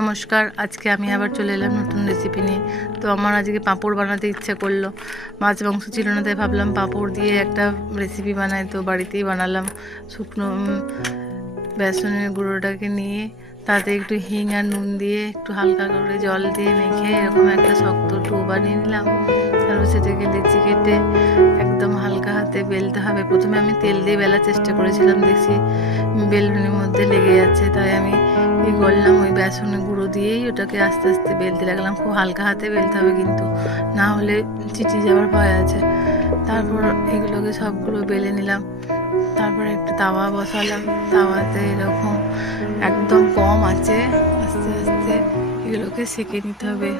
নমস্কার, আজকে আমি আবার চলে এলাম নতুন রেসিপি নিয়ে। তো আমার আজকে পাঁপড় বানাতে ইচ্ছে করল। মাছ মাংস ছিল না, তাই ভাবলাম পাঁপড় দিয়ে একটা রেসিপি বানাই। তো বাড়িতেই বানালাম শুকনো বেসনের গুঁড়োটাকে নিয়ে। তাতে একটু হিং আর নুন দিয়ে একটু হালকা করে জল দিয়ে মেখে এরকম একটা শক্ত ডো বানিয়ে নিলাম। তারপর সেটাকে লেচি কেটে একদম হালকা হাতে বেলতে হবে। প্রথমে আমি তেল দিয়ে বেলার চেষ্টা করেছিলাম, দেখছি বেলুনের মধ্যে লেগে যাচ্ছে। তাই আমি কি করলাম ওই বেসনের গুঁড়ো দিয়েই ওটাকে আস্তে আস্তে বেলতে লাগলাম। খুব হালকা হাতে বেলতে হবে কিন্তু, না হলে চিটি যাওয়ার ভয় আছে। তারপর এগুলোকে সবগুলো বেলে নিলাম। তারপরে একটু তাওয়া বসালাম। তাওয়াতে এরকম একদম কম আছে, আস্তে আস্তে এগুলোকে সেঁকে নিতে হবে।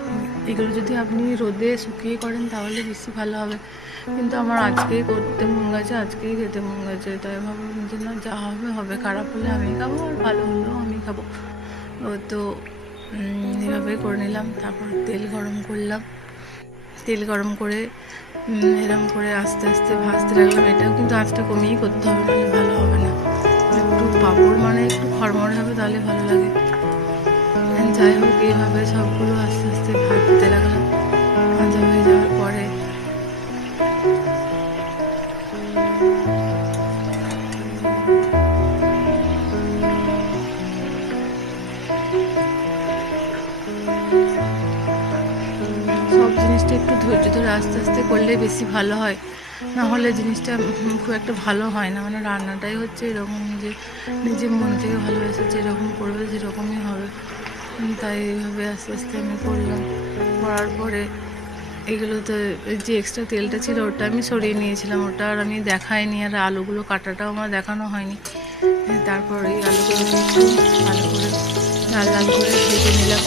এগুলো যদি আপনি রোদে শুকিয়ে করেন তাহলে বেশি ভালো হবে। কিন্তু আমার আজকেই করতে মন গেছে, আজকেই খেতে মন গেছে। তাই ভাবলাম যে না, যা হবে হবে। খারাপ হলে আমি খাব আর ভালো হলেও আমি খাব। তো এভাবেই করে নিলাম। তারপর তেল গরম করলাম। তেল গরম করে এরম করে আস্তে আস্তে ভাজতে লাগলাম এটাও কিন্তু আঁচটা কমিয়েই করতে হবে, নাহলে ভালো হবে না। একটু পাপড় মানে একটু খড়মড়ে হবে, তাহলে ভালো লাগে। যাই হোক এইভাবে সবগুলো আস্তে আস্তে ভাজতে লাগলাম। জিনিসটা একটু ধৈর্য ধরে আস্তে আস্তে করলে বেশি ভালো হয়। না হলে জিনিসটা খুব একটা ভালো হয় না। মানে রান্নাটাই হচ্ছে এরকম যে নিজের মন থেকে ভালোবেসে যেরকম করবে সেরকমই হবে। তাই এইভাবে আস্তে আস্তে আমি করলাম। করার পরে এগুলোতে যে এক্সট্রা তেলটা ছিল ওটা আমি সরিয়ে নিয়েছিলাম। ওটা আর আমি দেখাইনি। আর আলুগুলো কাটাটাও আমার দেখানো হয়নি। তারপর এই আলুগুলো ভালো করে লাল লাল করে ভেজে নিলাম।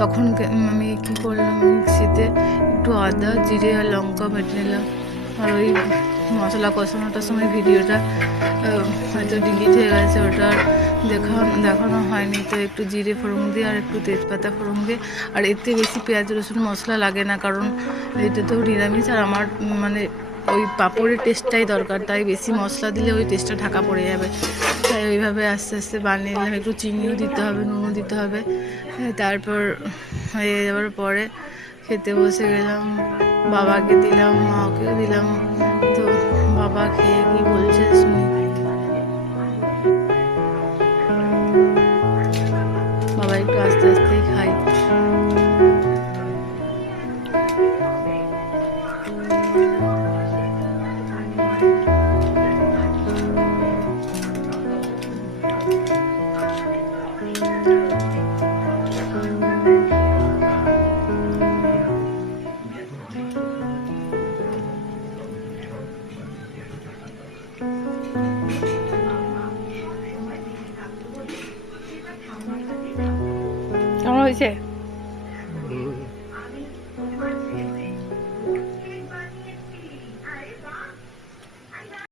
তখন আমি কী করলাম? মিক্সিতে একটু আদা, জিরে আর লঙ্কা বেটে নিলাম। আর ওই মশলা কষানোটার সময় ভিডিওটা হয়তো ডিলিট হয়ে গেছে, ওটা আর দেখা দেখানো হয়নি। তো একটু জিরে ফোড়ন দিয়ে আর একটু তেজপাতা ফোড়ন দিয়ে। আর এতে বেশি পেঁয়াজ, রসুন, মশলা লাগে না, কারণ এটা তো নিরামিষ আর আমার মানে ওই পাঁপড়ের টেস্টটাই দরকার। তাই বেশি মশলা দিলে ওই টেস্টটা ঢাকা পড়ে যাবে। তাই ওইভাবে আস্তে আস্তে বানিয়ে নিলাম। একটু চিনিও দিতে হবে নুনও দিতে হবে। হ্যাঁ, তারপর হয়ে যাওয়ার পরে খেতে বসে গেলাম বাবাকে দিলাম মাকেও দিলাম। তো বাবা খেয়ে কি বলছে শুনি। বাবা একটু আস্তে আস্তেই 谢。谢